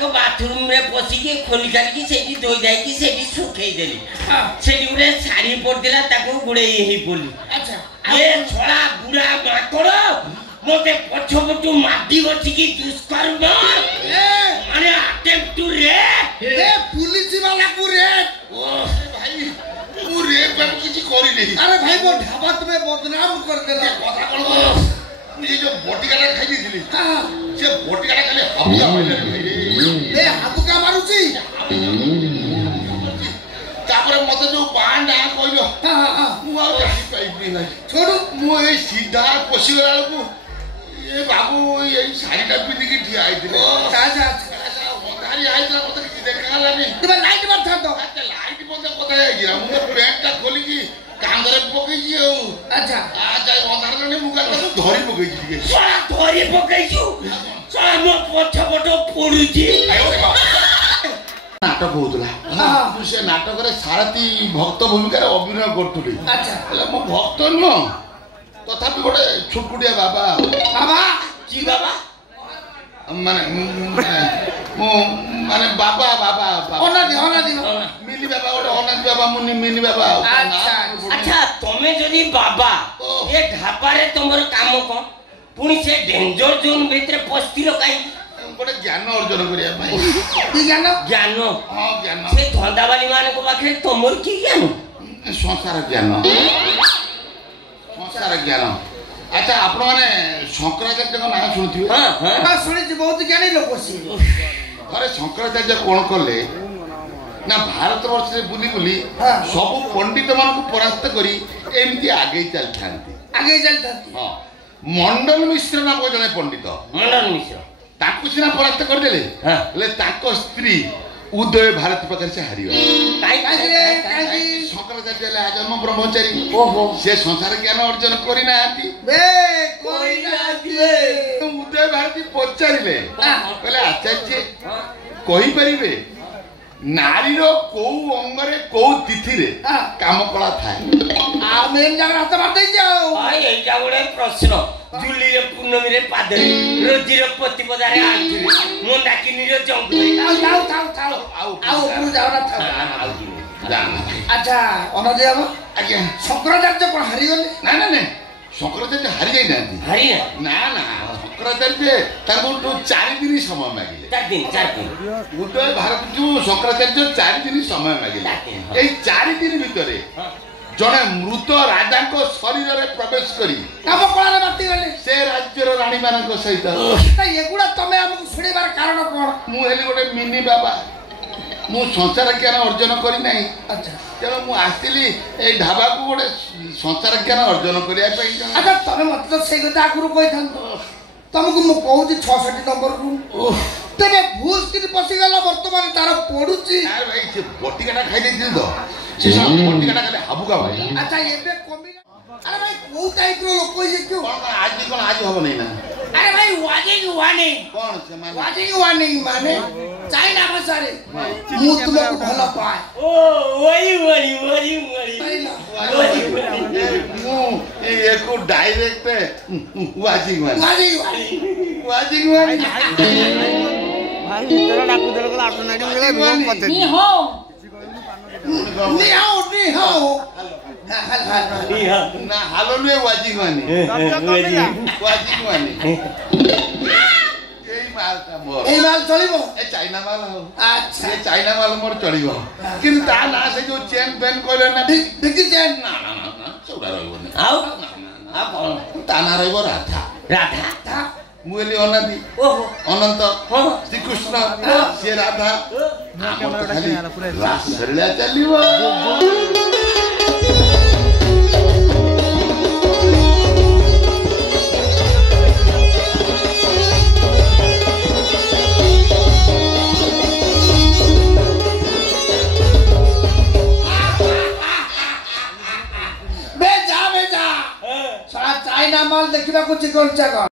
को बाथरूम रे पसिके खोली काली सेठी धोई जाई सेठी सुखई देली सेठी गुडे साड़ी पड़दिला ताको गुडे ही बोली अच्छा ये छोड़ा बुढ़ा माकड़ मोते पछो पछो माटी बची की दुष्कर्म माने attempt to rape a police वाला को रेप ओ भाई तू रेप कर किसी करी नहीं अरे भाई वो ढाबा तुम्हें बदनाम कर देला कथा कोन ये जो बोटिकाटा खाई दिली हां से बोटिकाटा खाली हबका होइले भाई रे ए हबका मारुची तापर मते जो बांडा कइलो हां हां मु आ जानि पाइबी ना छोड़ मु ए सीधा पसी गला को ए बाबू ये साड़ीटा पिंदी की ठिया आइथिले अच्छा ओधारी आइतला मते कि देखाला नहीं तुम लाइट मार था तो लाइट बंद कथा जाई गिरा मु पेंटटा खोली की कांगरे पकई जियो अच्छा आजा ओधार ने मुगा तो धरी पकई जी सारा धरी पकई छु सारा मो पछ पटो पडुची नाटक होतला तू से नाटक रे सारथी भक्त भूमिका रे अभिनय करतुली अच्छा हला मो भक्त न तथापि गोटे छुटकुटिया बाबा बाबा की बाबा माने मो माने बाबा बाबा अनादि मिली बाबा गोटे अनादि बाबा मुनि मिली बाबा अच्छा अच्छा तमे जदी बाबा ए ढाबा रे तमर काम कोन पुनी से डेंजर जोन भीतर पस्ती रकाई गोटे ज्ञान अर्जन करिया भाई की ज्ञान ज्ञान हां ज्ञान से धंदावाली माने को पाखे तमर की ज्ञान संसार ज्ञान संसार ज्ञान अच्छा आपण माने शंकराचार्य को नाम सुनथियो हां हां सुनि बहुत ज्ञानी लोक सी अरे शंकराचार्य कोन करले ना भारत वर्ष रे बुली बुली सब पंडित मान को परास्त करी एमती आगे चल थांती हां मंडल मिश्र नाम को जने पंडित मंडल मिश्र ताकू सिना परास्त कर देले ले ताको स्त्री उदय भारती पकड़ से हारियो शंकराचार्य ले जन्म ब्रह्मचारी ओहो से संसार ज्ञान अर्जन करी नाती बे करी नाती उदय भारती पचारिले कहले आचार्य कहि परिबे नारी रो को अंगरे को तिथि रे काम कला थाए आ मेन जगह हाथ मार दे जाओ भाई एटा गोटे प्रश्न जुली रे पूर्णमी रे पादरे रोजी रे प्रतिपदा रे आंठी मंदाकिनी रे जंगली थाओ ऊपर जाओ ना थाओ अच्छा अनदे बाबा आज्ञा शंकराचार्य कोन हारि गले ना ना ना शंकराचार्य हारि जाई ना ना शंकराचार्य ताको 4 दिन समय मागिले 4 दिन उदय भारत जो शंकराचार्य 4 दिन समय मागिले ए 4 दिन भितरे जने मृत राजा को शरीर रे प्रवेश करी काम कोला बाटी गले से राज्य रो रानी मानन को सहित त एगुडा तमे हमकु सुनेबार कारण कोन मु हेली गोटे मिनी बाबा मु संसार ज्ञान अर्जन करी नाही अच्छा चलो मु आस्तिली ए ढाबा को गोटे संसार ज्ञान अर्जन करिया पई अच्छा तमे मत तो से गता आगुरु कहि थान तमकु मु कहूची 66 नंबर रूम तबे भूल किन पसी गला वर्तमान तार पडुची यार भाई से बोटिकाटा खाइ दे दिल तो से सब बोटिकाटा खाली हाबुका भाई अच्छा एबे कमी अरे भाई को टाइप रो लोक कोइ क्यों कोन आज हो नहीं ना अरे भाई वाजिंग वार्निंग कौन से माने वाजिंग वार्निंग माने चाइना भाषा रे मु तुमको भला पाए ओ वही मु एको डायरेक्ट वाजिंग वार्निंग भाई तेरा डाकू देले को आटो नाडी मिले भूम पते नी हो ना हालो ने वाजिंग warning A mall चलिबो A China माल हो अच्छा ए चाइना माल मोर चलिबो किंतु ता ना से जो चेन पेन कोले ना देखि चेन ना चौड़ा रहइबो ना आउ आ कोन ता ना रहइबो राधा ता मुएली अनंती ओहो अनंत श्री कृष्ण से राधा खाली रास सरला चलिबो चाइना माल देखा कुछ